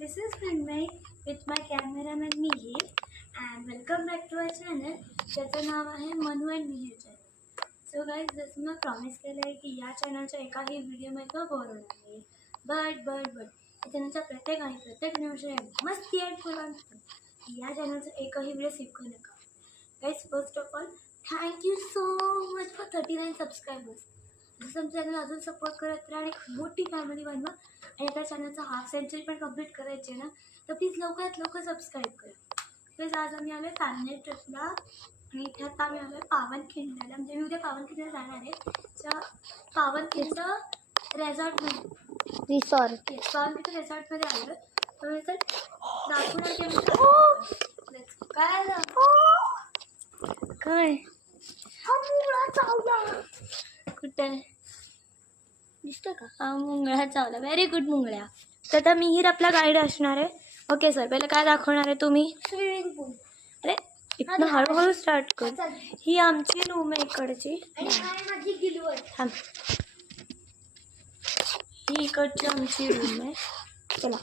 This is Mrinmay with my cameraman Mihir and welcome back to our channel ज्याचं नाव आहे Manu and Mihir channel. So guys जसं मी promise केलं आहे की या चॅनलच्या एकाही व्हिडिओमध्ये तो बोर होणार नाही. बट या चॅनलच्या प्रत्येक व्हिडिओ मस्ती ॲड फुल ऑन या चॅनलचा एकही व्हिडिओ स्किप करू नका. Guys first of all thank you so much for 39 subscribers. जसं आमच्या चॅनल अजून सपोर्ट करत राहा आणि एक मोठी फॅमिली बनवा आणि त्या चॅनलचा हाफ सेंचुरी पण कंप्लीट करायची आहे ना, तर प्लीज लवकरात लवकर सबस्क्राईब करा. प्लीज आज आम्ही आलो आहे फॅमिली ट्रिपला आणि इथे आता आम्ही आलो आहे पावनखिंडला. म्हणजे मी उद्या पावनखिंडला जाणार आहे. त्या पावनखिंड रिसॉर्टमध्ये पावनखिंड रिसॉर्टमध्ये आलो आहे. तर काय कुठे दिसतं का? हा मुंगळा चावला. Very good मुंगळ्या. तर आता मिहिर आपला गाईड असणार आहे. ओके सर, पहिले काय दाखवणार आहे तुम्ही? स्विमिंग पूल. अरे इथनं हळूहळू स्टार्ट कर. ही आमची रूम आहे इकडची. थांब, ही इकडची आमची रूम आहे. चला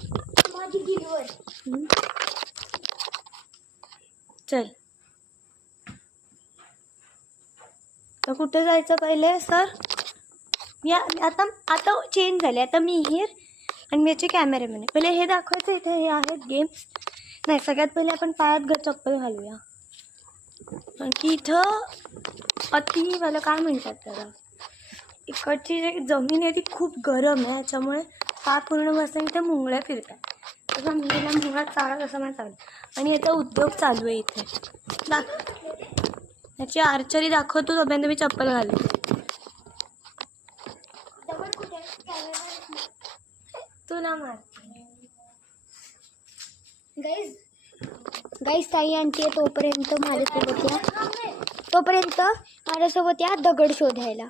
माझी गिलवर. चल तर कुठे जायचं पहिले सर? या आता चेंज झाले. आता मिहिर आणि मी याचे कॅमेरामॅन आहे. पहिले हे दाखवायचं. इथे हे आहेत गेम्स. नाही, सगळ्यात पहिले आपण पायात चप्पल घालूया. कारण की इथं मला काय म्हणतात त्याला, इकडची जी जमीन आहे ती खूप गरम आहे. याच्यामुळे पाय पूर्ण बसून इथे मुंगळ्या फिरतात. तसं मिहिरला मुंगळा चावला तसं मला चावलं. आणि याचा उद्योग चालू आहे इथे. याची आर्चरी दाखवतो तोपर्यंत मी चप्पल घालते. तुला मार. गाईज ताई आणते तोपर्यंत माझ्यासोबत या दगड शोधायला.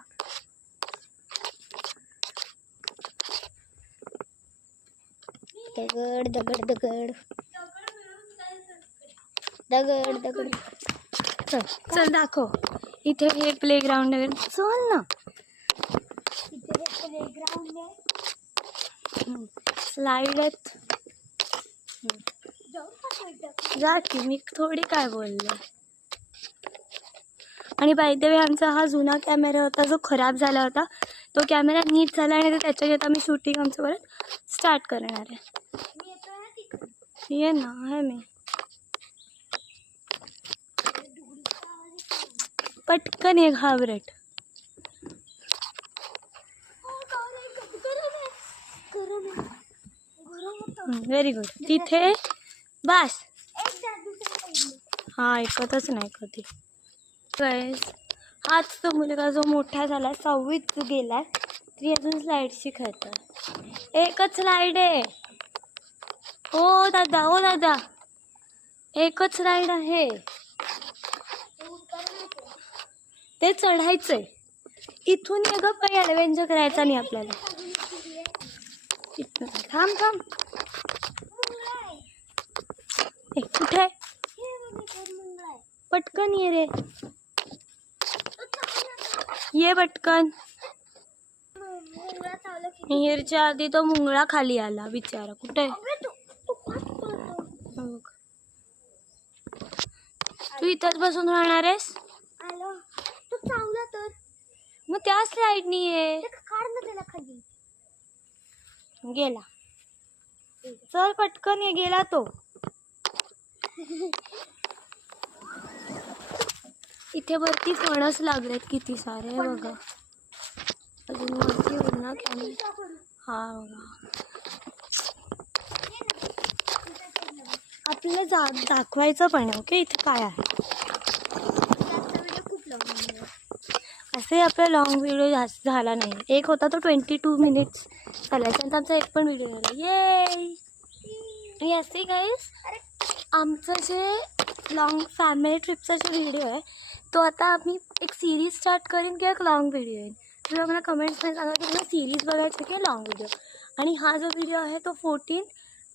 दगड दगड दगड दगड दगड. चल दाखव. इथे हे प्लेग्राऊंड आहे. चल ना, इथे प्लेग्राऊंड आहे. स्लाईड आहेत. जा की, मी थोडी काय बोलले. आणि बाय द वे आमचा हा जुना कॅमेरा होता जो खराब झाला होता. तो कॅमेरा नीट झाला आणि त्याच्यात आम्ही शूटिंग आमचं परत स्टार्ट करणार आहे. ये ना आहे मी. पटकन ये घाबरट. Very good. तिथे बस. हा ऐकतच नाही कधी. हाच तो मुलगा जो मोठा झाला 6वीत गेला तरी अजून स्लाईड शिकत. एकच स्लाईड आहे. ओ दादा एकच स्लाईड आहे. ते चढायचंय. इथून एक काही ॲडव्हेंचर करायचा नाही आपल्याला. थांब कुठे? पटकन ये रे, ये पटकन. मिहिरच्या आधी तो मुंगळा खाली आला बिचारा. कुठे? तू इथंच बसून राहणार आहेस? मग त्या स्लाईडनी ये. गेला. चल पटकन ये. गेला तो. इथे वरती फणस लागलेत किती सारे बघा. अजून वरती उडणार कॅमेरा. हा बघा, आपल्याला दाखवायचं पण आहे. ओके, इथे काय आहे असे. आपला लॉंग व्हिडिओ जास्त झाला नाही. एक होता तो 22 मिनिट्स झाला. त्यानंतर आमचा एक पण व्हिडिओ झाला. ये असे गाईज आमचं जे लॉंग फॅमिली ट्रिपचा जो व्हिडिओ आहे तो आता आम्ही एक सिरीज स्टार्ट करीन किंवा एक लॉंग व्हिडिओ येईल. तुम्ही मला कमेंट्समध्ये सांगा की तुम्हाला सिरीज बघायची की लॉंग व्हिडिओ. आणि हा जो व्हिडिओ आहे तो 14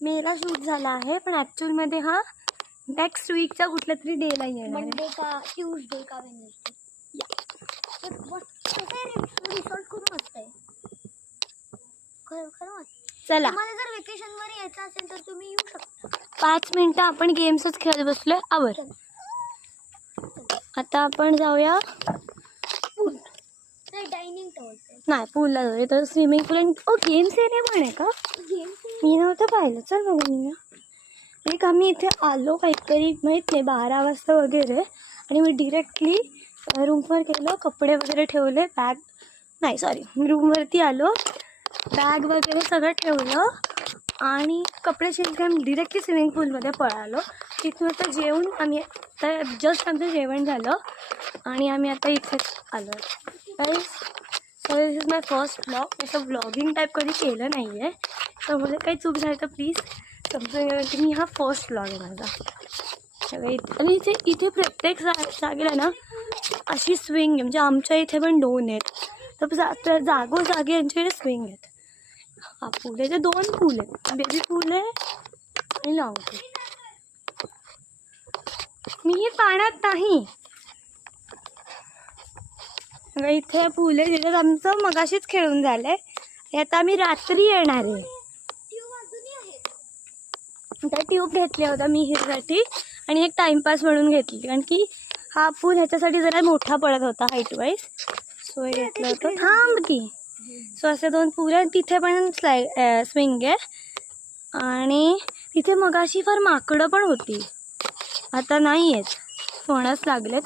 मेला शूट झाला आहे. पण ॲक्च्युअलमध्ये हा नेक्स्ट वीकच्या कुठल्या तरी डेला येणार. मंडे का ट्यूजडे का वेडनेसडे. रिसॉर्ट खूप मस्त आहे. खरं चला. मला जर वेकेशनवर यायचं असेल तर तुम्ही येऊ शकता. 5 मिनिटं आपण गेम्सच खेळत बसलोय. आवर. आता आपण जाऊया पूल. डायनिंग टॉवर नाही, पूलला जाऊया. तर स्विमिंग पूल आणि गेम्स एरिया पण आहे का? मी नव्हतं पाहिलं. चल बघून येऊया. एक आम्ही इथे आलो काहीतरी माहीत नाही 12 वाजता वगैरे, आणि मी डिरेक्टली रूमवर गेलो, कपडे वगैरे ठेवले, बॅग नाही सॉरी रूमवरती आलो, बॅग वगैरे सगळं ठेवलं आणि कपडे चेंज करून डिरेक्टली स्विमिंग पूलमध्ये पळालो. तिथून आता जेवून आम्ही आता जस्ट आमचं जेवण झालं आणि आम्ही आता इथेच आलो. Guys, so this is my first blog. असं ब्लॉगिंग टाईप कधी केलं नाही आहे, त्यामुळे काही चूक झाली तर प्लीज समजून घ्या की मी हा फर्स्ट ब्लॉग आहे माझा. आणि इथे प्रत्येक जागेला ना अशी स्विंग आहे. म्हणजे आमच्या इथे पण 2 आहेत, तर जागोजागी यांचे स्विंग आहेत. हा पूल आहे, ते 2 पूल आहेत, बेबी पूल आहे आणि लॉंग पूल. मी पाण्यात नाही. इथे पूल आहे, त्याच्यात आमचं मगाशीच खेळून झालंय. आता आम्ही रात्री येणार आहे. त्या ट्यूब घेतल्या होत्या मी हिरसाठी आणि एक टाइमपास म्हणून घेतली, कारण की हा पूल ह्याच्यासाठी जरा मोठा पडत होता हाईट वाईज. सो हे घेतलं होतं. थांब की. सो असे 2 पूल आहेत. तिथे पण स्विंग आहे आणि तिथे मगाशी फार माकडं पण होती, आता नाही आहेत, फणस लागलेत.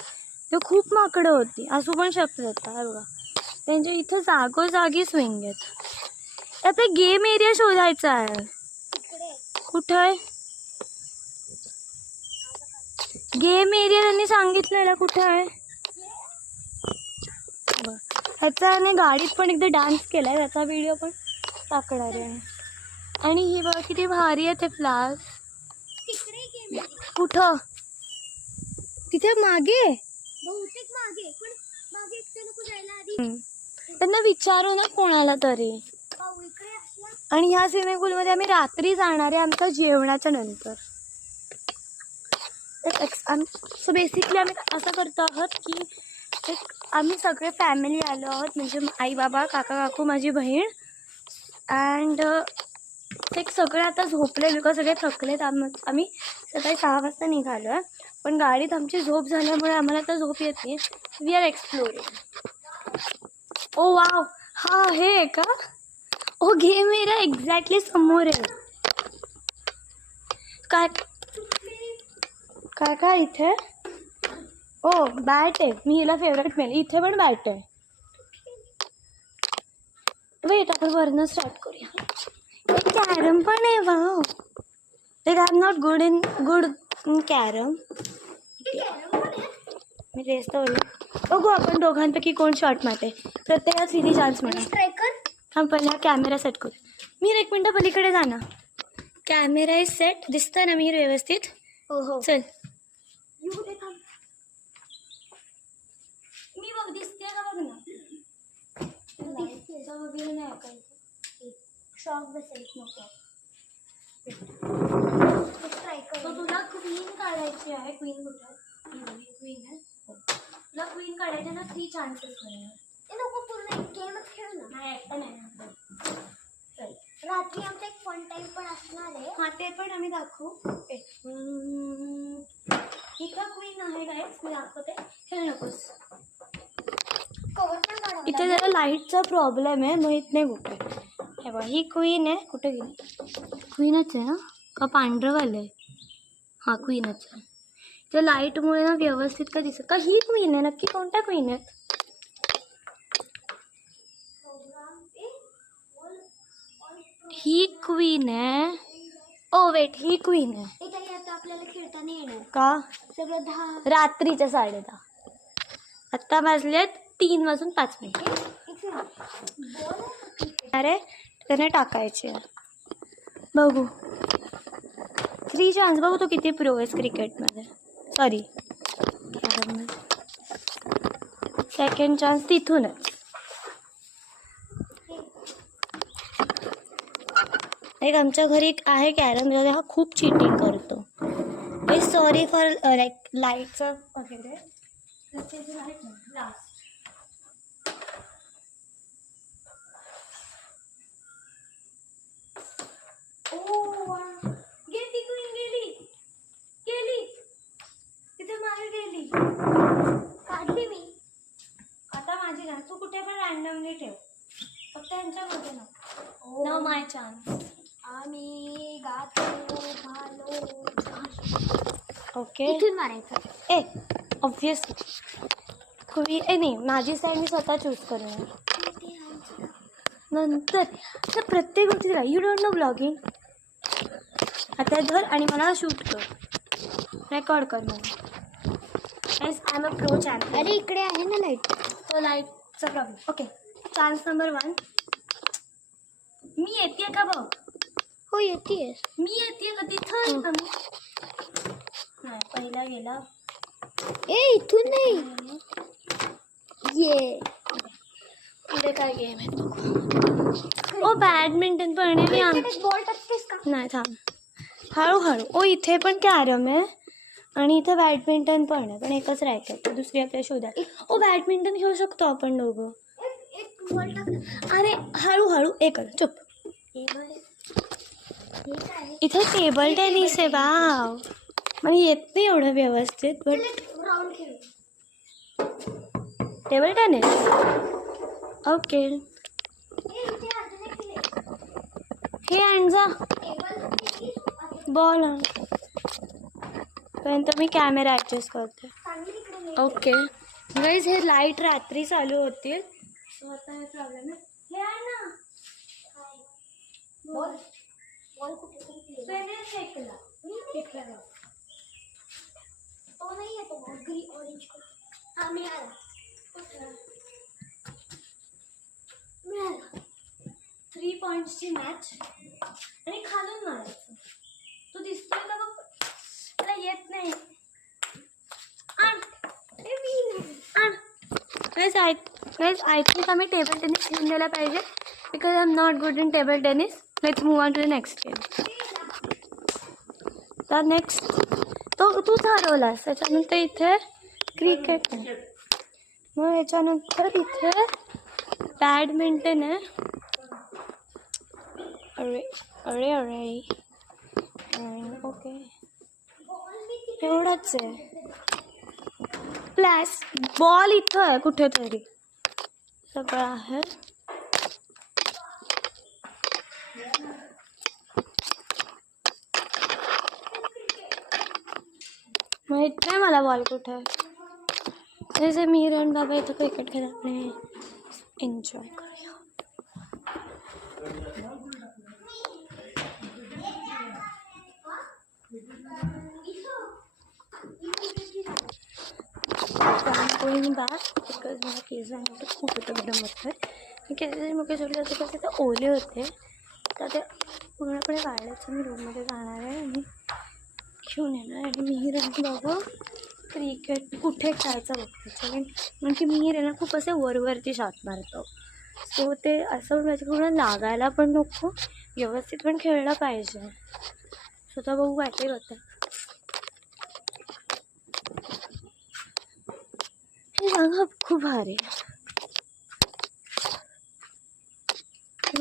ते खूप माकडं होती, असू पण शकतात. आता बघा त्यांच्या इथं जागोजागी स्विंग आहेत. आता गेम एरिया शोधायचा आहे. कुठं आहे गेम एरिया? त्यांनी सांगितलेलं कुठं आहे. ह्याचा गाडीत पण एकदा डान्स केलाय, त्याचा व्हिडिओ पण टाकणार आहे. आणि ही बघ किती भारी आहे ते फ्लावर्स. कुठं? तिथे मागे त्यांना विचारू ना कोणाला तरी. आणि ह्या स्विमिंग पूलमध्ये आम्ही रात्री जाणार आहे आमच्या जेवणाच्या नंतर. सो बेसिकली आम्ही असं करतो आहोत की आम्ही सगळे फॅमिली आलो आहोत, म्हणजे आई बाबा, काका काकू, माझी बहीण, अँड ते सगळे आता झोपले बिकॉज सगळे थकलेत. आम्ही सकाळी 6 वाजता निघालो आहे, पण गाडीत आमची झोप झाल्यामुळे आम्हाला आता झोप येते. We are exploring. Oh wow, हा आहे का? ओ गेम एरिया एक्झॅक्टली समोर आहे. काय काय काय इथे? ओ बॅट आहे, मी हिला फेवरेट मिळेल. इथे पण बॅट आहे. वेट, आपण वरनं स्टार्ट करूया. कॅरम पण आहे. Wow, like I am not good in carrom. मी रेस तर बघू आपण दोघांपैकी कोण शॉट मारते. प्रत्येकाला 3 चान्स मिळेल. थांब पहिला कॅमेरा सेट करू. मी 1 मिनटं पलीकडे जा ना. Camera is set. दिसतंय ना मी व्यवस्थित? हो. चल मी बघ दिसते का बघ ना. वगैरे नाही काही शॉक बसेल नको. तुला क्वीन काढायची आहे. क्वीन कुठे? क्वीन आहे. तुला क्वीन काढायची ना 3 चान्सेस मिळणार. ते नको, पूर्ण गेमच खेळू ना. नाही एकटा नाही. चल, रात्री आमचा एक फन टाइम पण असणार आहे. हा ते पण आम्ही दाखवू. इथं क्वीन आहे गाईस, मी दाखवते. खेळ नकोस. इथे जरा लाईटचा प्रॉब्लेम आहे, माहीत नाही कुठे. हे बघ ही क्वीन आहे. कुठे गेली? क्वीनच आहे ना का पांढरंवालं आहे? हा क्वीनच आहे. त्या लाईटमुळे ना व्यवस्थित का दिसत का? ही क्वीन आहे नक्की? कोणत्या क्वीन आहेत? ही क्वीन आहे. ओ वेट, ही क्वीन आहे. आपल्याला खेळता नाही येणार का? सगळं 10 रात्रीच्या 10:30. आत्ता वाजलेत 3:05. अरे त्याने टाकायचे. बघू 3 चान्स. बघू तो किती प्रो आहे क्रिकेटमध्ये. सॉरी कॅरममध्ये. सेकंड चान्स तिथूनच. एक आमच्या घरी एक आहे कॅरम, हा खूप चिटिंग करतो. सॉरी फॉर लाईक लाईटचं वगैरे. लास्ट ओ आम्ही गातो भालो. ओके इथून मारायचं. ए ऑब्वियसली नाही, माझी साईड मी स्वतः चूज करणार नंतर. तर प्रत्येक गोष्टीला यू डोंट नो ब्लॉगिंग. आता धर आणि मला शूट कर, रेकॉर्ड कर मला. I am a pro channel. अरे इकडे आहे ना लाईट. तो लाईटचा प्रॉब्लेम. Okay, chance number 1. मी येते का बघ. हो येते. मी येते का तिथं. नाही, पहिला गेला. ए इथून नाही, ये पुढे काय गेम आहे बघू. ओ बॅडमिंटन पण आहे. बॉल टाकतेस का. नाही थांब, हळूहळू. ओ इथे पण कॅरम आहे आणि इथं बॅडमिंटन पण आहे, पण एकच रॅकेट. दुसरी आपल्या शोधाय. ओ बॅडमिंटन घेऊ शकतो आपण दोघं. एक बॉल टाक. अरे हळूहळू. कर चुप. इथे टेबल टेनिस आहे. वाव, मला येत नाही एवढं व्यवस्थित, बट राऊंड खेळ. Table tennis. ओके, हे आण जा बॉल आण. पर्यंत मी कॅमेरा ॲडजस्ट करते. ओके गाईज, हे लाईट रात्री चालू होतील, सो आता हे प्रॉब्लेम आहे. हे आहे ना बॉल. बॉल कुठे फेकला. तो नाही येतो ग्रीन ऑरेंज. हा मिळाला. मिळाला. 3 पॉईंट्सची मॅच आणि खालून मारायचं. तू दिसतोय का बघ. मला येत नाही. आण आण. गाईज आय थिंक आम्ही टेबल टेनिस घेऊन द्यायला पाहिजे, because I am not good in table tennis. Let's move on to the next game. तर नेक्स्ट तूच हरवलास. त्याच्यानंतर इथे क्रिकेट आहे, मग याच्यानंतर इथे बॅडमिंटन आहे. अरे अरे अरे ओके, एवढंच आहे. प्लस बॉल इथं आहे कुठेतरी, सगळं आहे. माहित नाही मला बॉल कुठे आहे. जसे मी आणि बाबा इथं क्रिकेट खेळत नाही, एन्जॉय करूया. going back because मला केस जाण्याचं खूप होतं गरम होतं. मी केस मुके सोडले होते कसं ते ओले होते, तर ते पूर्णपणे काढायचं. मी रूममध्ये जाणार आहे आणि घेऊन येणार. आणि मिहीर आणि बाबा क्रिकेट कुठे खेळायचं बघतो. कारण की मिहीर आहे ना खूप असे वरवरती शॉट मारतो, सो ते असं माझ्याकडून लागायला पण नको, व्यवस्थित पण खेळलं पाहिजे. स्वतः बघू काय काय होतं. हे जागा खूप भारी आहे.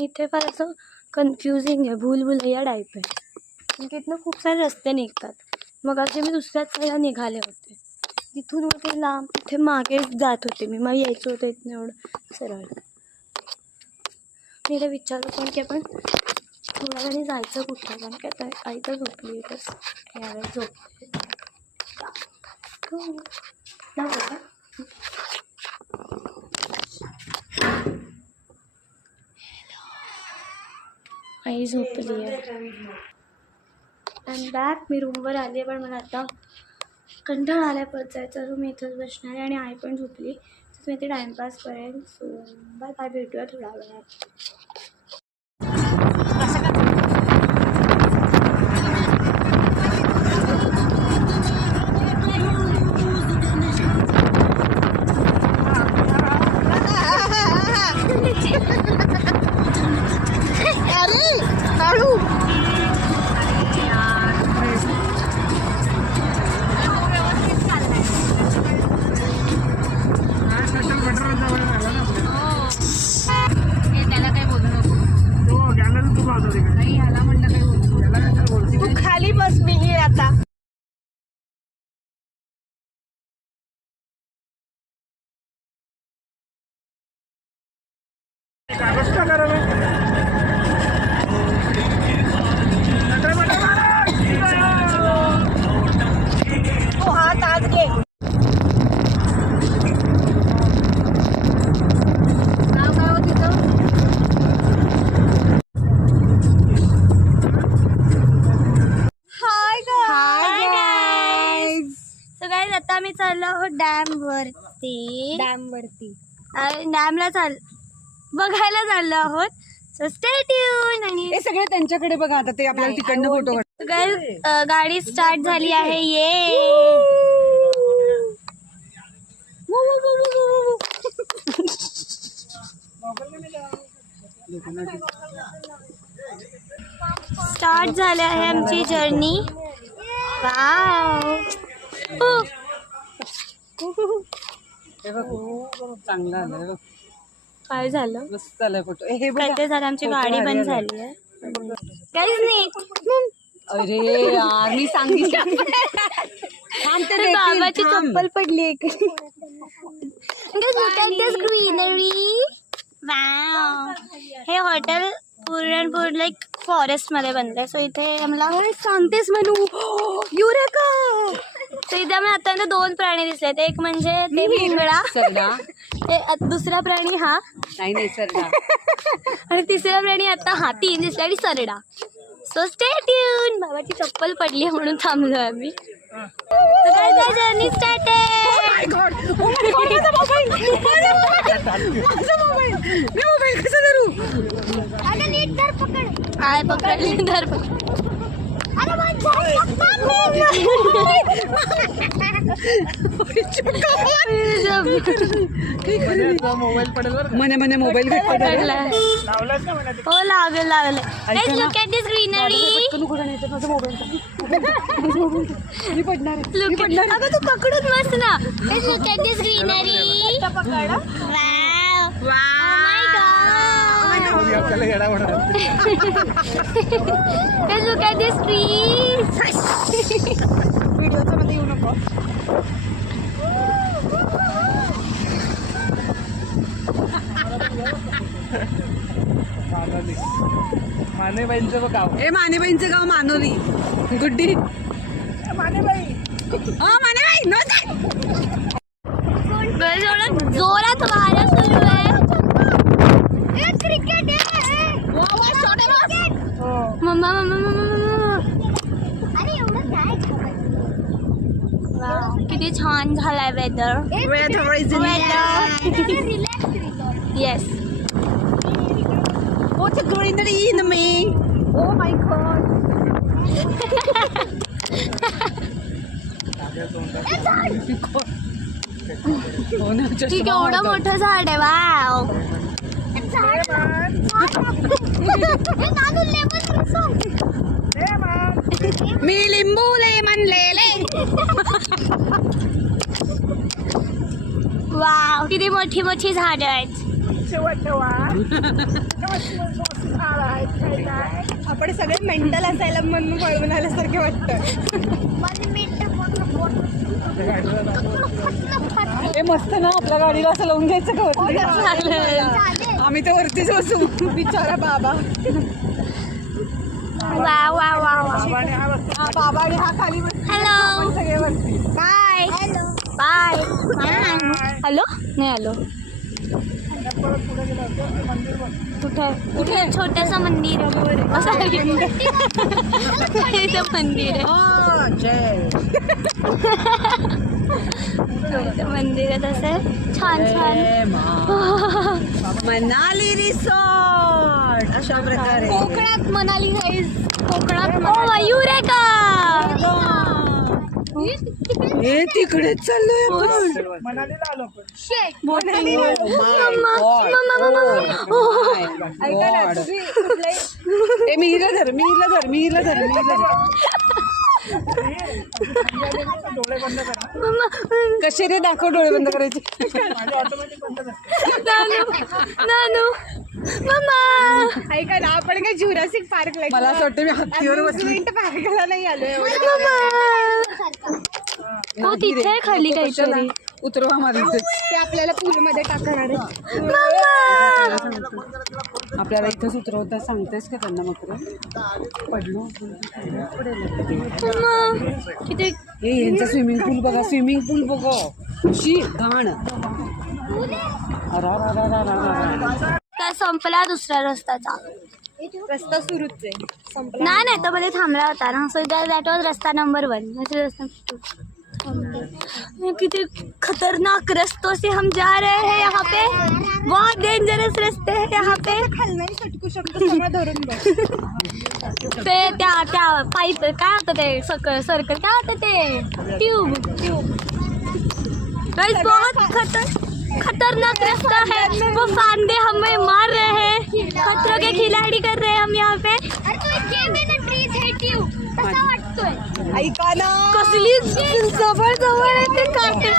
इथे फार असं कन्फ्युजिंग आहे, भूलभुलैया टाईप आहे. कारण इथनं खूप सारे रस्ते निघतात. मग असे मी दुसऱ्याच साईडला निघाले होते, तिथून वगैरे लांब तिथे मागे जात होते मी. मग यायचं होतं इथनं एवढं सरळ. मी इथे विचारलं पण की आपण थोड्या वेळाने जायचं कुठं, कारण की आता आई तर झोपली आहे, बस यावेळेस झोपते. आई झोपली आहे. आणि बॅक मी रूमवर आली आहे, पण मला आता कंटाळा आला आहे परत जायचं. सो मी इथंच बसणार आहे आणि आई पण झोपली, तर मी इथे टाईमपास करेन. सो बाय बाय, भेटूया थोड्या वेळात. तू खाली बस, मी ही आता कागज का आम्ही चाललो आहोत डॅम वरती. डॅमला बघायला चाललो आहोत. So stay tune. आणि हे सगळे त्यांच्याकडे बघा आता ते आपल्याला तिकडनं फोटो गाडी स्टार्ट झाली आहे. ये स्टार्ट झाली आहे आमची जर्नी. वाव चांगला आलं. काय झालं? मस्त झालं फोटो. हे काय झालं? आमची गाडी बंद झाली आहे. काहीच नाही. अरे यार मी सांगितलं. बाबाची चप्पल पडली. Look at this greenery. Wow. हे हॉटेल पूर्ण लाईक फॉरेस्ट मध्ये बनलंय. सो इथे आम्हाला सांगतेस म्हणू युरेका. सो इथे आम्ही आता 2 प्राणी दिसलेत. एक म्हणजे ते हिंगडा, दुसरा प्राणी हा नाही सरला, आणि तिसरा प्राणी आता हा. 3 दिसले आणि सरडा. So stay tune. बाबाची चप्पल पडली म्हणून थांबलो आम्ही. Journey started. काय पकडले? धर मने मोबाईल पकडला. हो लागलं. Look at this greenery. अगं तू पकडून मस्त ना. Look at this greenery. Wow. Oh my God. Look at this trees. व्हिडिओच्या मध्ये येऊ नको. मानेबाईंचं गाव. ए मानेबाईंचं गाव मानोली. गुड्डी मानेबाई. नो जोरात वारा सुरू आहे. मम्मा किती छान झालाय weather. Yes. What's a greenery in me? Oh my God. ठीक आहे. एवढं मोठं झाड आहे. वाव. मी लिंबू लेमन लेले. वाव किती मोठी झाड आहेत. आपण सगळे मेंटल असायला म्हणून पळवून आल्यासारखे वाटतं. हे मस्त ना. आपल्या गाडीला असं लावून घ्यायचं का? आम्ही तर वरतीच बसू. बिचारा बाबा. Wow wow wow. हा बाबा आणि हा खाली बसतो. हॅलो. सगळे वरती. बाय. बाय. हॅलो. नाही आलो. कुठे? छोटंसं मंदिर मंदिर मंदिर आहे तसं छान मनाली रिसॉर्ट अशा प्रकारे. कोकणात मनाली जाईल. कोकणात युरेका. हे तिकडेच चाललोय आपण. मनालीला आलो मी डोळे बंद करा. कसे रे दाखव डोळे बंद करायचे. माझे ऑटोमॅटिक बंद करा. नानू मम्मा. ऐका ना आपण काय जुरासिक पार्कला. मला असं वाटतं मी हत्तीवर बसली. पार्कला नाही आलोय. हो तिथे खाली काहीतरी. उतरवा मला ते आपल्याला पूलमध्ये टाकणार आहे. आपल्याला इथंच उतरवता सांगतेस का त्यांना? मग पडलो किती. हे यांचा स्विमिंग पूल बघा. स्विमिंग पूल बघा. शी घाण. काय संपला दुसऱ्या रस्त्याचा. रस्ता सुरूच आहे. नाही तो मध्ये थांबला होता ना. सो दॅट वॉज रस्ता नंबर 1. रस्ता कितने खतरनाक रास्तों से हम जा रहे हैं यहाँ पे, बहुत डेंजरस रास्ते हैं यहाँ पे. खालनाही सटकू शकतो सगळं धरून बघ. ते त्या पाईप काय होतं ते सर्कल काय होतं ते ट्यूब. गाइस बहुत खतरनाक रास्ता है, वो फांदे हमें मार रहे हैं, खतरों के खिलाड़ी कर रहे हैं हम यहाँ पे. ऐका ना, कसली जवळ जवळ आहे ते काटे.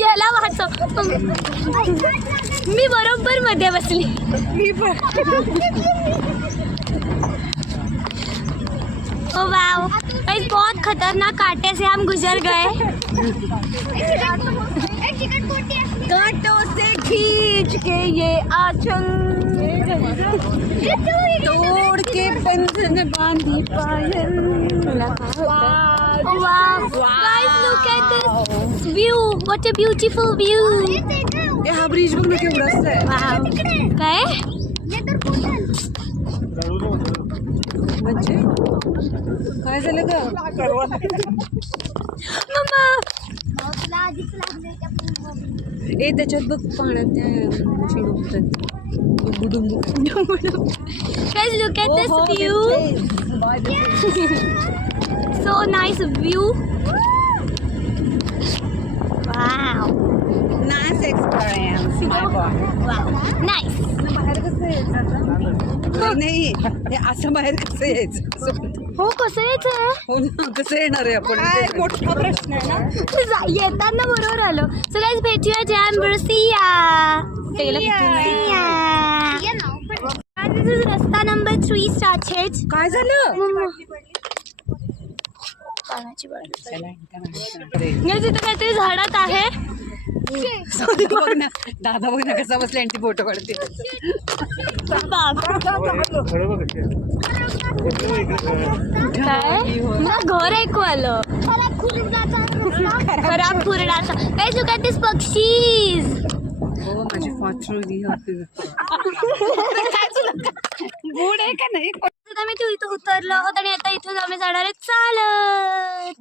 याला वाचव, मी बरोबर मध्ये बसली. मी पण. ओ वाओ गाइस, बहुत खतरनाक कांटे से हम गुजर गए. कांटों से खींच के ये आंचल तोड़ के बंधन बांधी पायल. Oh wow guys, look at this view, what a beautiful view. ए हा ब्रिज बघ ना केवढाच आहे. Wow. काय म्हणजे काय झालं ग मम्मा? ए त्याच्यात बघ पाण्यात त्या चिडून Guys, look at this view. So nice view. Wow. Nice experience my god. Wow. Nice. बाहेर कसं यायचं नाही, हे असं बाहेर कसं यायचं. हो कसं यायचं? हो ना, कसं येणार आहे आपण, मोठा प्रश्न आहे ना. येताना बरोबर आलो. So guys, भेटूया jam. See ya. And this is रस्ता नंबर 3 started. काय झालं. पाण्याची बाटली. या तिथे काहीतरी झाडात आहे. बघ ना, दादा बघ ना कसा बसला आणि ती फोटो काढते. काय ना घर ऐकू आलं. खराब खुरडाचा. काय look at this पक्षीज. हो माझी फाटली गुड आहे का नाही. आम्ही तू इथं उतरलो आहोत आणि आता इथून आम्ही जाणार आहे चालत.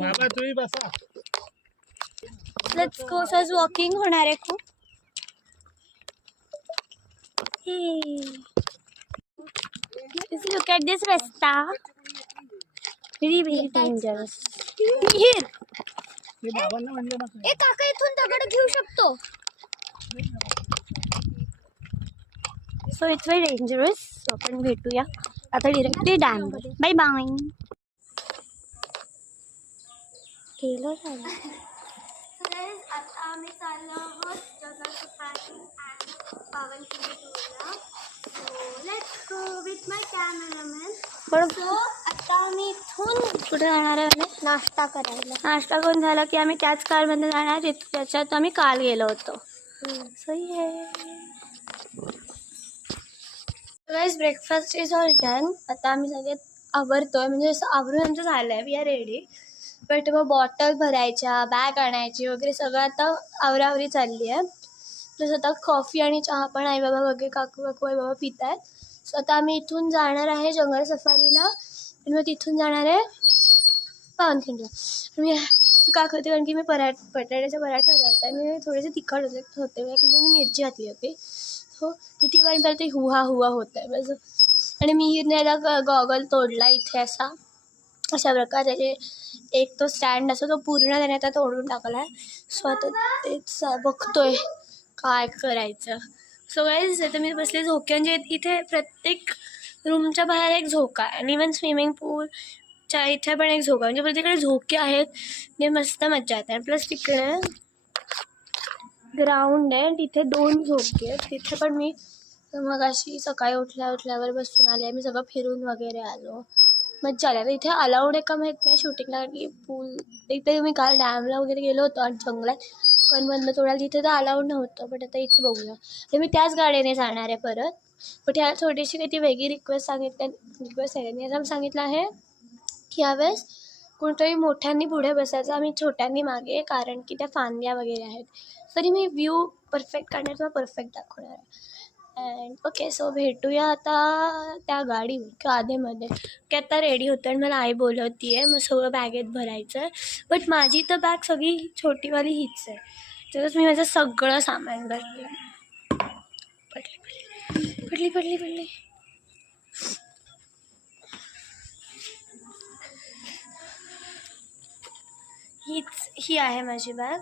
बाबा तुम्ही बसा. Let's go. सज वॉकिंग होणार आहे खूप. लुक ॲट दिस रस्ता. Very very dangerous. हिअर हे बाबांना म्हणलं ना. ए काका, इथून दगड घेऊ शकतो. So it's very dangerous. आपण भेटूया आता डिरेक्टली डॅमवर. Bye bye. केलं झालं. आता आम्ही चाललो आहोत जगसुखारी अँड पावनखिंडी टूरला. So let's go with my cameraman. So आता आम्ही इथून कुठे जाणार आहे? नाश्ता करायला. नाश्ता करून झाला की आम्ही त्याच कारमध्ये जाणार ज्याच्यात आम्ही काल गेलो होतो. सही आहे. Guys, breakfast is all done. आता आम्ही सगळे आवरतोय, म्हणजे असं आवरून आमचं झालं आहे. We are ready. बट मग बॉटल भरायच्या, बॅग आणायची वगैरे सगळं आता आवरावरी चालली आहे. प्लस आता कॉफी आणि चहा पण आई बाबा वगैरे काकू आई बाबा पित आहेत. सो आता आम्ही इथून जाणार आहे जंगल सफारीला आणि मग तिथून जाणार आहे पावनखिंडला. मी का करते कारण की मी बटाट्याचे पराठे होते आणि मी थोडेसे तिखट होते म्हणजे मी मिरची घातली होती. हो किती वेळ तर ते हुवा होत आहे बस. आणि मी हिरने गॉगल तोडला इथे अशा प्रकारे. एक तो स्टँड असतो तो पूर्ण त्याने आता तोडून टाकला आहे. सो आता तेच बघतोय काय करायचं. सो गाईज आता मी बसले झोके, म्हणजे इथे प्रत्येक रूमच्या बाहेर एक झोका आहे आणि इवन स्विमिंग पूलच्या इथे पण एक झोका, म्हणजे प्रत्येकडे झोके आहेत. जे मस्त मजा येते. आणि प्लस तिकडे ग्राउंड आहे, तिथे 2 झोके आहेत. तिथे पण मी मग अशी सकाळी उठल्यावर बसून आले. मी सगळं फिरून वगैरे आलो. मजा आली. आता इथे अलाउड आहे का माहीत नाही शूटिंगला, की पूल इथे मी काल डॅमला वगैरे गेलो होतो आणि जंगलात कणबंद तोडायला, तिथे तर अलाउड नव्हतं. बट आता इथे बघूया. तर मी त्याच गाडीने जाणार आहे परत. बट ह्याला थोडीशी काही ती वेगळी रिक्वेस्ट आहे. असं सांगितलं आहे की यावेळेस कोणतरी मोठ्यांनी पुढे बसायचं, आम्ही छोट्यांनी मागे, कारण की त्या फांद्या वगैरे आहेत. तरी मी व्ह्यू परफेक्ट काढण्याचा परफेक्ट दाखवणार आहे. अँड ओके सो भेटूया आता त्या गाडीवर किंवा आधेमध्ये की आता रेडी होतं आणि मला आई बोलवती आहे, मग सगळं बॅगेत भरायचं आहे. बट माझी तर बॅग सगळी छोटीवाली हीच आहे, त्यातच मी माझं सगळं सामान भरलं. पडली पडली पडली. ही आहे माझी बॅग.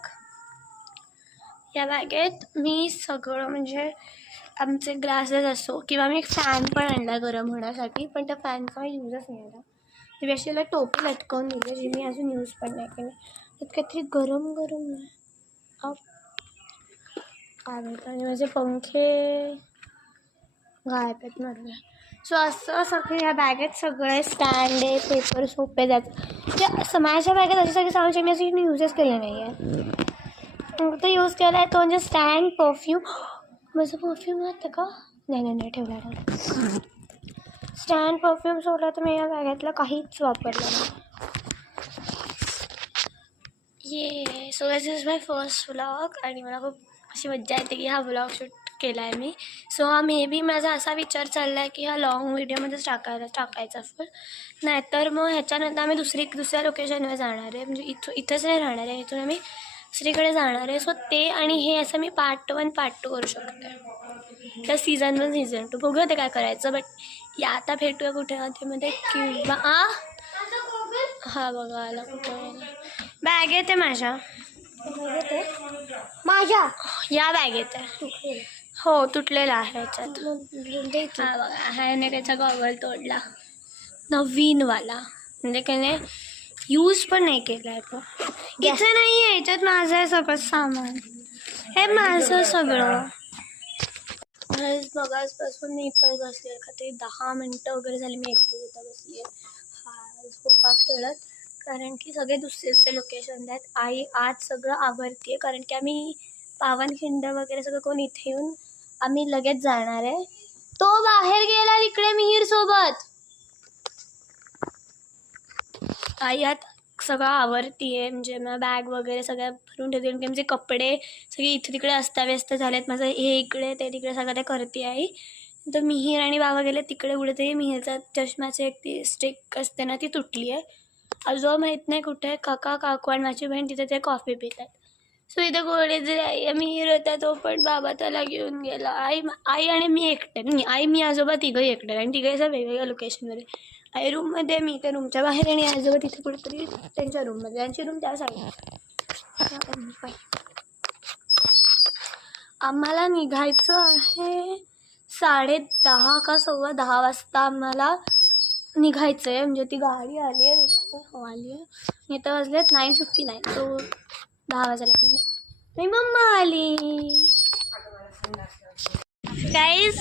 या बॅगेत मी सगळं म्हणजे आमचे ग्लासेस असो किंवा मी एक फॅन पण आणला गरम होण्यासाठी, पण त्या फॅनचा यूजच नाही आला. मी अशी त्याला टोपी लटकवून दिली जी मी अजून यूज पण नाही केली. त्यात काहीतरी गरम गरम नाही काय म्हणतात. आणि माझे पंखे गायब आहेत मधले. सो असं सगळे ह्या बॅगेत सगळे स्टँड आहे, पेपर सोपे जायचं. म्हणजे माझ्या बॅगेत अशी सगळी सामान मी अशी यूजच केले नाही आहे. फक्त यूज केला आहे तो म्हणजे स्टँड, परफ्यूम. माझं परफ्यूम होतं का नाही ठेवला. स्टँड, परफ्यूम सोडला तर मी या बॅगेतलं काहीच वापरलं नाही. ये so this is my first vlog आणि मला खूप अशी मज्जा येते की हा व्लॉग शूट केला आहे मी. सो हा मे बी माझा असा विचार चालला आहे की हा लॉंग व्हिडिओमध्येच टाकायचा फुल. नाहीतर मग ह्याच्यानंतर आम्ही दुसऱ्या लोकेशनवर जाणार आहे. म्हणजे इथंच नाही राहणार आहे, इथून आम्ही दुसरीकडे जाणार आहे. सो ते आणि हे असं मी पार्ट 1 पार्ट 2 करू शकते. त्या सीझन 1 सीझन 2 बघूया ते काय करायचं. बट या आता भेटूया कुठे मध्ये किंवा हा बघा आला कुठं. बॅग येते माझ्या या बॅगेत आहे. हो तुटलेला आहे ह्याच्यात. हा बघा ह्याने त्याचा गॉगल तोडला नवीनवाला. म्हणजे काय नाही यूज पण नाही केला आहे. तो इथं नाही आहे, ह्याच्यात माझं आहे सगळं सामान. हे माझं सगळं. मगाचपासून मी इथं बसली आहे का ते 10 मिनटं वगैरे झाली मी एकटे इथं बसली आहे. हा झोका खेळत, कारण की सगळे दुसरे लोकेशन आहेत. आई आज सगळं आवरते कारण की आम्ही पावनखिंड वगैरे सगळं कोण इथे येऊन आम्ही लगेच जाणार आहे. तो बाहेर गेला इकडे मिहीर सोबत. आई आत सगळं आवरती आहे. म्हणजे मग बॅग वगैरे सगळ्या भरून ठेवते की म्हणजे कपडे सगळे इथे तिकडे अस्ताव्यस्त झालेत. माझं हे इकडे ते तिकडे सगळं ते करते आई. तर मिहीर आणि बाबा गेले तिकडे. कुठेतरी मिहीरचा चष्म्याची एक ती स्टिक असते ना ती तुटली आहे. अजून माहीत नाही कुठे. काका काकू आणि माझी बहीण तिथे ते कॉफी पितात. सो इथं कोणी जे आई मिहीर होता तो पण बाबा त्याला घेऊन गेला. आई आणि मी एकटे. आई मी आजोबा तिघंही एकटे आणि तिघंही असं वेगवेगळ्या लोकेशनमध्ये. आई रूममध्ये, मी त्या रूमच्या बाहेर आणि आजोबा तिथे कुठेतरी त्यांच्या रूममध्ये. त्यांची रूम त्या साईडला. आम्हाला निघायचं आहे 10:30 का 10:15 वाजता आम्हाला निघायचं आहे. म्हणजे ती गाडी आली आहे तिथे आली आहे. इथं वाजलेत 9:59. तो 10 वाजले मी मम्मा आली. गाइस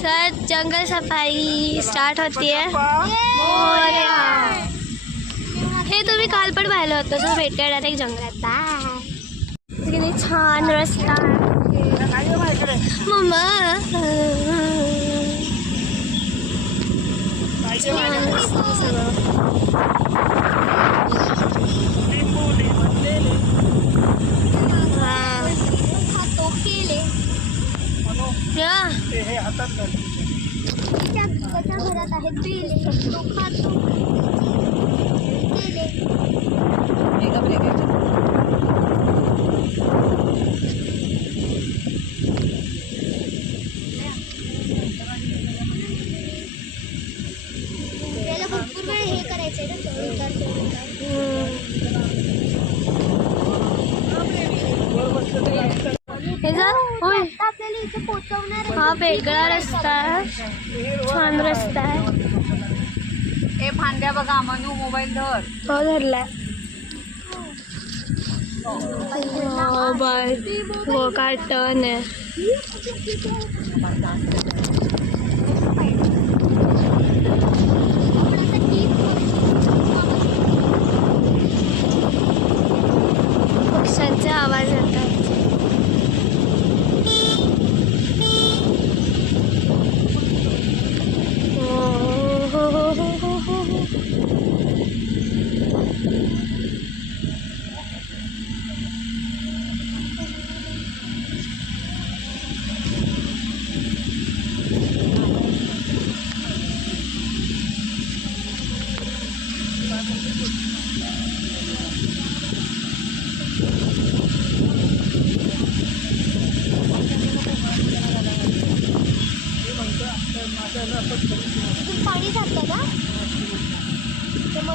सर जंगल सफारी स्टार्ट होती है. हे तुम्ही काल पण पाहिलं होतं. सो भेटूया डायरेक्ट जंगलात. बाय. किती छान रस्ता मम्मा. त्याच्या घरात आहेत बेले तो खातो केले. त्याला भरपूर वेळ हे करायचंय ना आपल्याला इथे पोहोचवणार. हा वेगळा रस्ता आहे, छान रस्ता आहे. हे फांद्या बघा मनू मोबाईल धर. तो धरलाय. बाय वो काय टर्न आहे. पक्ष्यांचे आवाज येतात.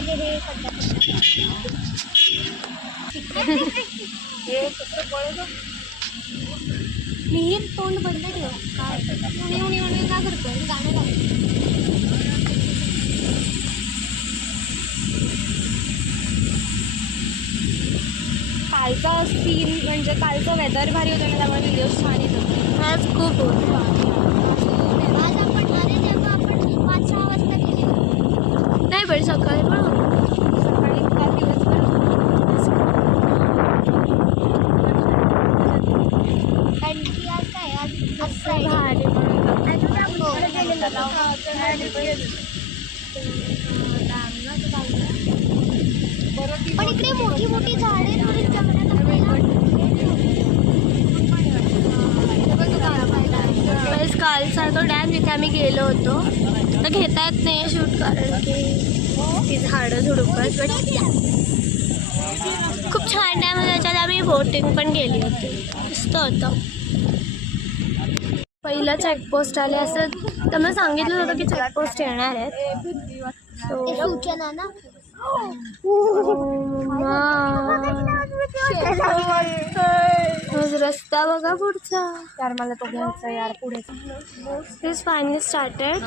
म्हणजे हे मिहीर तोंड बंद ठेव. काय उणी उणी उणी का करतोय? गाणं लाव. कालचा सीन म्हणजे कालचं वेदर भारी होतं ना, त्यामुळे व्हिडिओ छान येत होते. आज खूप होतं. आज आपण तेव्हा आपण 5-6 वाजता गेले. नाही पण सकाळी पण होतं. सकाळी काल दिवसभर आणखी आज काय आज Friday. भारी पण इकडे मोठी मोठी झाडे थोडी जंगलात बस कालचा तो डॅम जिथे आम्ही गेलो होतो तर घेता येत नाही शूट कारण की ती झाडं झुडपत. बट खूप छान डॅम होता. त्याच्यात आम्ही बोटिंग पण केली होती. मस्त होतं. पहिलं चेकपोस्ट आले असं त्यांना सांगितलं होतं की चेकपोस्ट येणार आहेत. सूचना ना. रस्ता बघा पुढचा. यार मला तो घ्यायचा यार पुढे. दिस फायनली स्टार्टेड.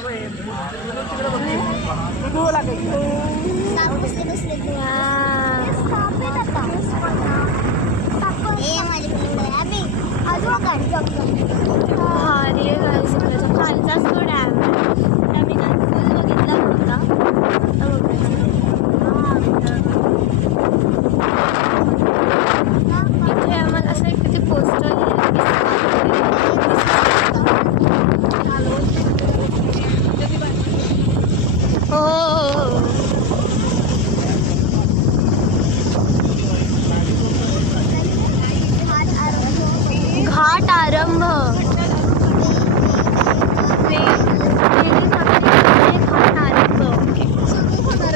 भारी आहे गाईस. कालचाच तो डॅम आहे. आम्ही काल फुल बघितला होता. इथे आम्हाला असं एक तिथे पोस्टर घाट आरंभ. घाट आरंभ.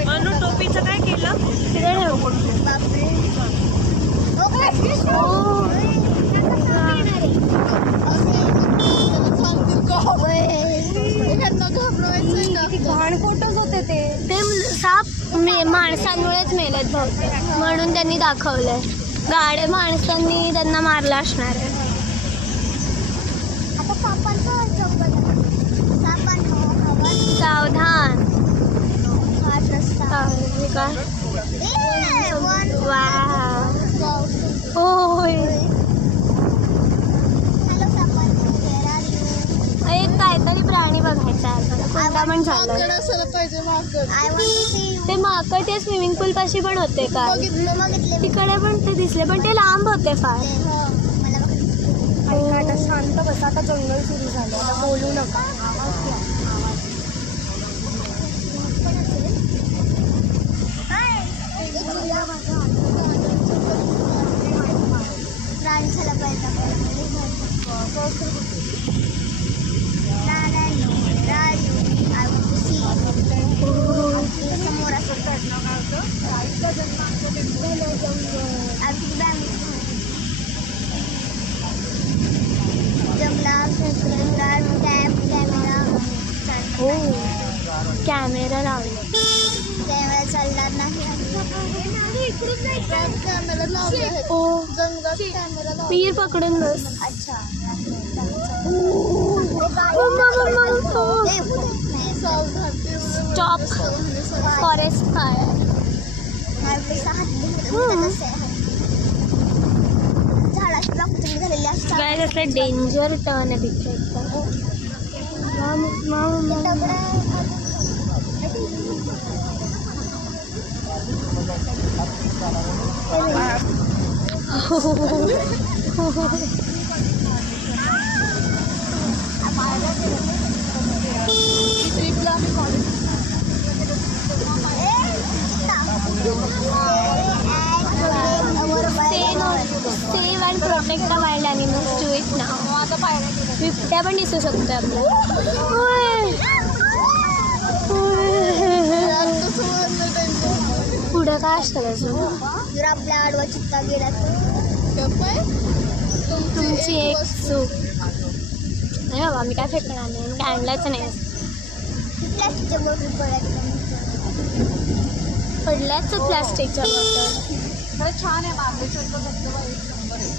अनु टोपीचं काय केलं तिथे घाण फोटोज होते ते साप माणसांमुळेच मेलेत बहुतेक म्हणून त्यांनी दाखवलंय. गाड्या माणसांनी त्यांना मारलं असणार आहे. आता सापांचं जंगल. सावधान. घाट रस्ता. होय. एक काहीतरी प्राणी बघायचा आहे मला. कोणता पण झालं ते माकड ते स्विमिंग पूल पाशी पण होते का तिकडे पण ते दिसले पण ते लांब होते फार. आता शांत बस. आता जंगल सुरू झालं. आता बोलू नका. कॅमेरा लावला. कॅमेरा चालणार नाही. पीर पकडून बस. अच्छा. Stop forest fire. काय असलं डेंजर टर्न आहे तिथे save and protect the wild animals. Do it नाव. बिबट्या पण दिसू शकतो पुढं काय असतं त्याचं. जर आपल्या आडवा चित्ता गेला तुमची एक चूक. नाही बाबा मी काय फेकणार नाही. मी आणलाच नाही. प्लॅस्टिकच्या बॉटल पडायचं. पडल्याच प्लास्टिकच्या बॉटल. खरं छान आहे महाबळेश्वरचा धबधबा, एक नंबर आहे.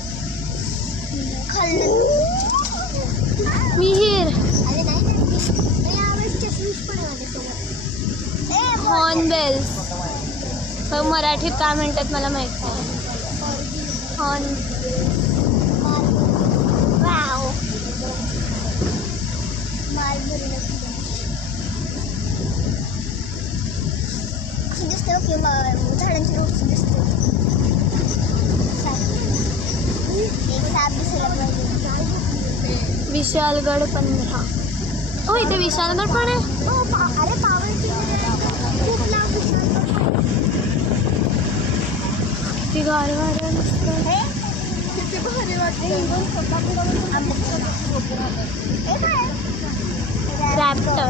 मिहीर हॉर्नबेल्स, पण मराठीत काय म्हणतात मला माहित नाही. Horn wow. झाडांची रोड दिसते. एक साप दिसायला पाहिजे. विशालगड 15. हो इथे विशालगड पण आहे. अरे पावरची खूप लांब विशालगड. ती गारवार किती भारी वाटतं. रॅप्टर.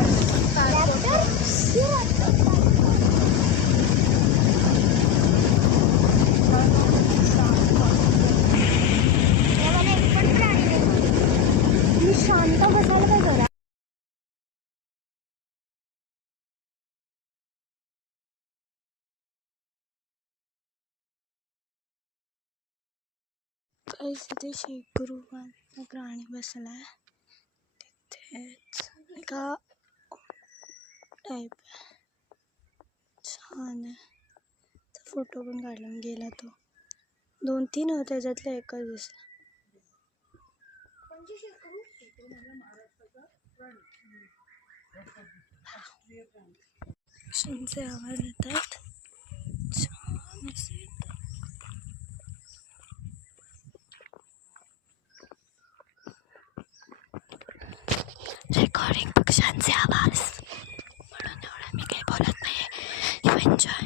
शांत बसायला पाहिजे. इथे शेकरूबांचा प्राणी बसलाय. तिथेच एका टाईप छान आहे. फोटो पण काढला गेला तो. 2-3 होते त्याच्यातले एकच दिसला. पक्ष्यांचे आवाज येतात. छान असं येतं. रेकॉर्डिंग पक्ष्यांचे आवाज म्हणून एवढं मी काही बोलत नाही. You enjoy.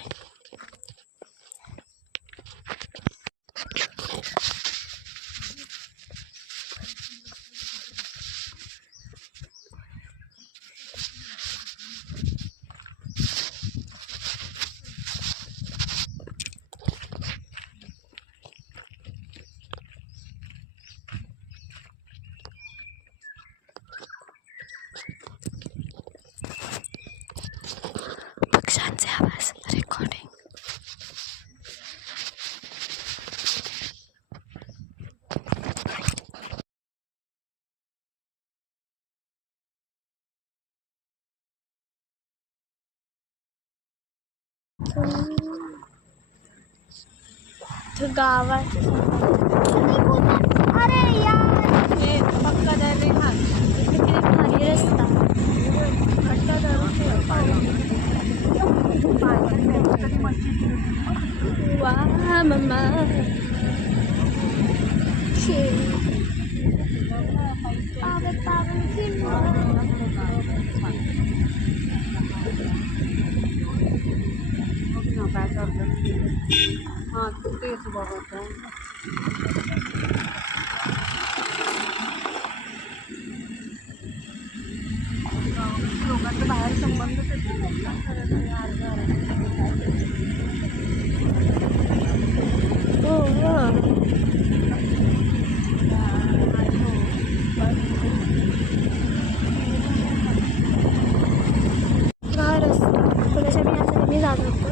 पक्ष्यांचे आवाज रेकॉर्डिंग. गावात अरे यार हे पक्का दरी घाल. किती भारी रस्ता. वा मम्मा हां तेच बघा. लोकांचा बाहेर संबंधच हो हो. हा रस्ता पुण्याच्या मी असं कमी जात होतो.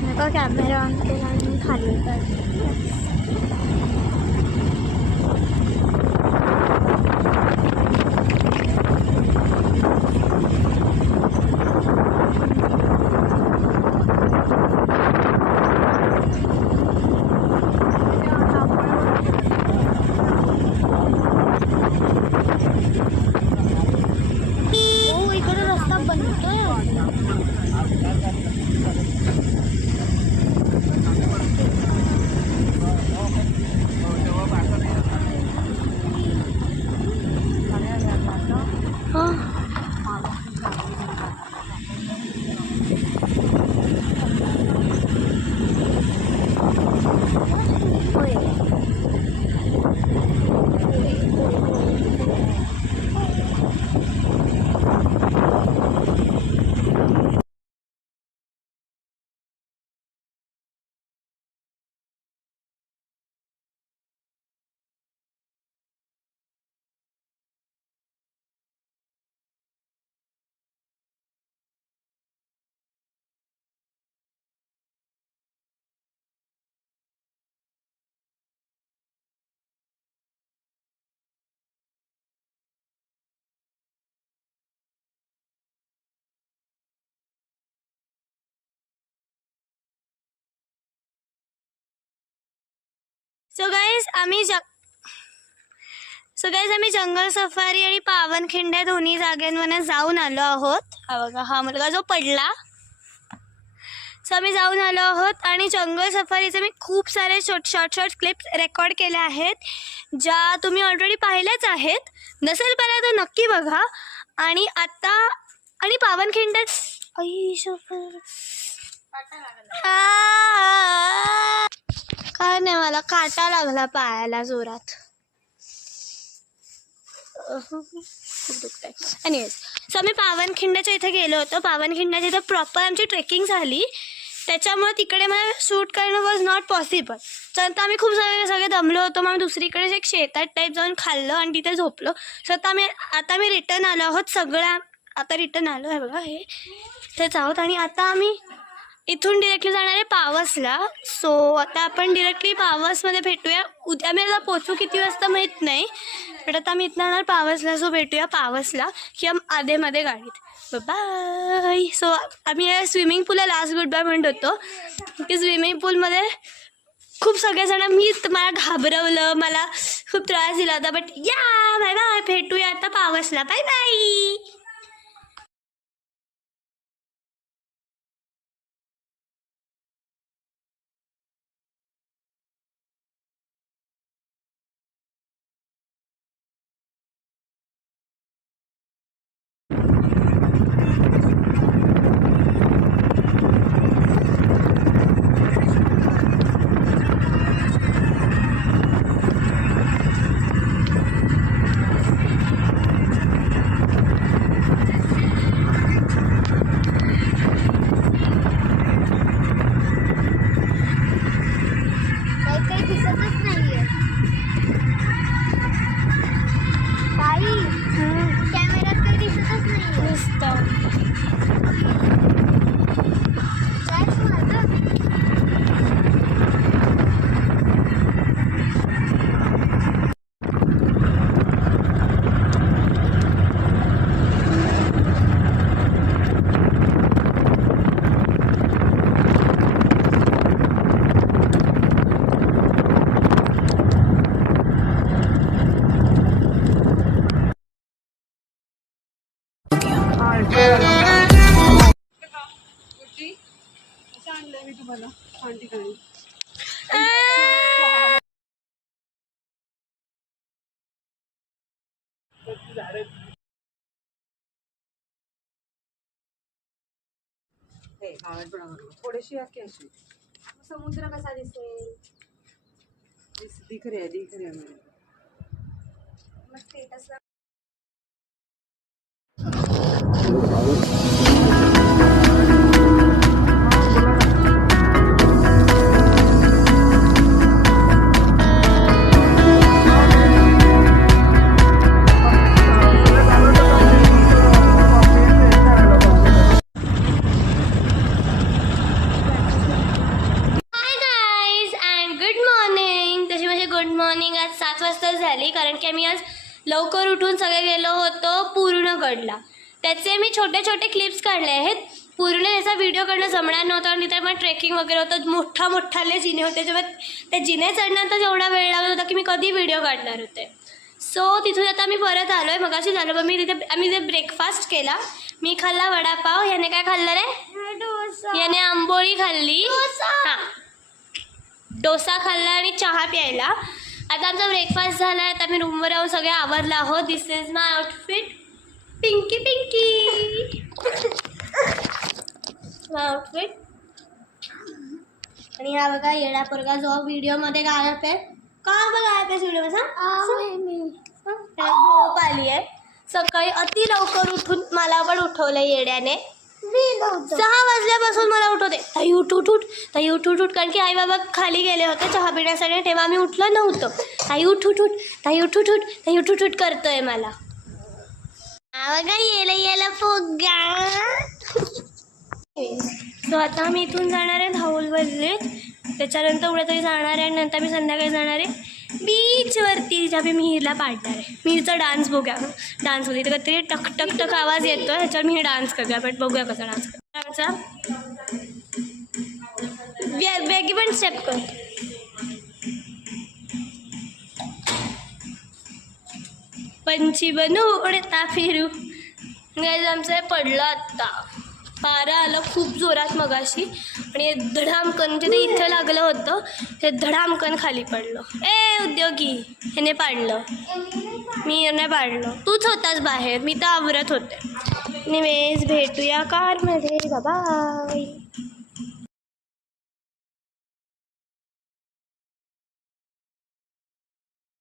नका कॅमेरा ऑन केला आणि खाली उतरले. ओ इकडे रस्ता बनतोय. सो गाईज आम्ही जंगल सफारी आणि पावनखिंड या दोन्ही जागांवर जाऊन आलो आहोत. हा बघा हा मुलगा जो पडला. सो आम्ही जाऊन आलो आहोत आणि जंगल सफारीचे मी खूप सारे शॉर्ट क्लिप्स रेकॉर्ड केले आहेत, ज्या तुम्ही ऑलरेडी पाहिल्याच आहेत. नसेल पाहिलं तर नक्की बघा. आणि आता आणि पावनखिंड काय नाही, मला काटा लागला पायाला जोरात. एनिवेज, सो आम्ही पावनखिंडच्या इथे गेलो होतो. पावनखिंडच्या इथे प्रॉपर आमची ट्रेकिंग झाली, त्याच्यामुळे तिकडे मला शूट करणं वॉज नॉट पॉसिबल. तर आम्ही खूप सगळे दमलो होतो. मग दुसरीकडे एक शेतात टाईप जाऊन खाल्लं आणि तिथे झोपलो. सो आता मी रिटर्न आलो आहोत. आता रिटर्न आलो आहे बघा, हे तेच आहोत. आणि आता आम्ही इथून डिरेक्टली जाणार आहे पावसला. सो आता आपण डिरेक्टली पावसमध्ये भेटूया. उद्या मी आता पोचू किती वाजता माहीत नाही, पण आता आम्ही इथं जाणार पावसला. सो भेटूया पावसला किंवा आधेमध्ये गाडीत. बाय. सो आम्ही या स्विमिंग पूलला लास्ट गुड बाय म्हणत होतो की स्विमिंग पूलमध्ये खूप सगळेजण मला घाबरवलं, मला खूप त्रास दिला होता. बट या बाय बाय, भेटूया आता पावसला. Bye bye. आणलंय मी तुम्हाला छान ठिकाणी. थोडीशी अशी समुद्र कसा दिसेल, दिख रही है मग स्टेटसला आज 7 वाजता झाली, कारण की आम्ही आज लवकर उठून सगळे गेलो होतो पूर्णगडला. त्याचे मी छोटे छोटे क्लिप्स काढले आहेत. पूर्ण त्याचा व्हिडिओ काढणं जमणार नव्हतं आणि तिथे पण ट्रेकिंग वगैरे होतं, मोठाले जिने होते. जेव्हा त्या जिने चढण्यातच एवढा वेळ लागत होता की मी कधी व्हिडिओ काढणार होते. सो तिथून आता मी परत आलो आहे. मगाशी झालं पण आम्ही तिथे ब्रेकफास्ट केला. मी खाल्ला वडापाव. ह्याने काय खाल्लं रे? याने आंबोळी खाल्ली, हां डोसा खाल्ला आणि चहा प्यायला. आता आमचा ब्रेकफास्ट झाला आहे. आता मी रूमवर येऊन सगळे आवरला आहोत. This is my outfit, Pinky my outfit. आणि हा बघा येडा पोरगा जो व्हिडिओमध्ये गायब आहे. का बघा गायब आहे व्हिडिओ? झोप आली आहे. सकाळी अति लवकर उठून मला पण उठवलं येड्याने. 6 वाजल्यापासून मला उठवते, ताई उठ उठ उठ, ताई उठ उठ उठ. कारण की आई बाबा खाली गेले होते चहा पिण्यासाठी, तेव्हा आम्ही उठलं नव्हतं. ताई उठ उठ उठ, ताई उठ उठ उठ, ताई उठ उठ उठ करतोय मला. बघा येला फोगा. सो आता आम्ही इथून जाणार आहे धाऊलवल्लीत. त्याच्यानंतर उद्या तरी जाणार आहे. नंतर मी संध्याकाळी जाणार आहे बीचवरती, जिथे आम्ही मिहीरला पाडणार आहे. मिहीरचा डान्स बघूया. डान्स होती तर काहीतरी टक टक टक आवाज येतो आहे, ह्याच्यावर मी डान्स करूया. बट बघूया कसा डान्स करायचा. बॅगी पण स्टेप कर. पंछी बनू उडता फिरू. गाईज आमचं हे पडलं आत्ता. पारा आलं खूप जोरात मगाशी आणि धडामकन म्हणजे ते इथं लागलं होतं ते धडामकन खाली पडलं. उद्योगी ह्याने पाडलं, मी याने पाडलं. तूच होतास बाहेर, मी तर आवरत होते. निवेज भेटूया कारमध्ये बाबा.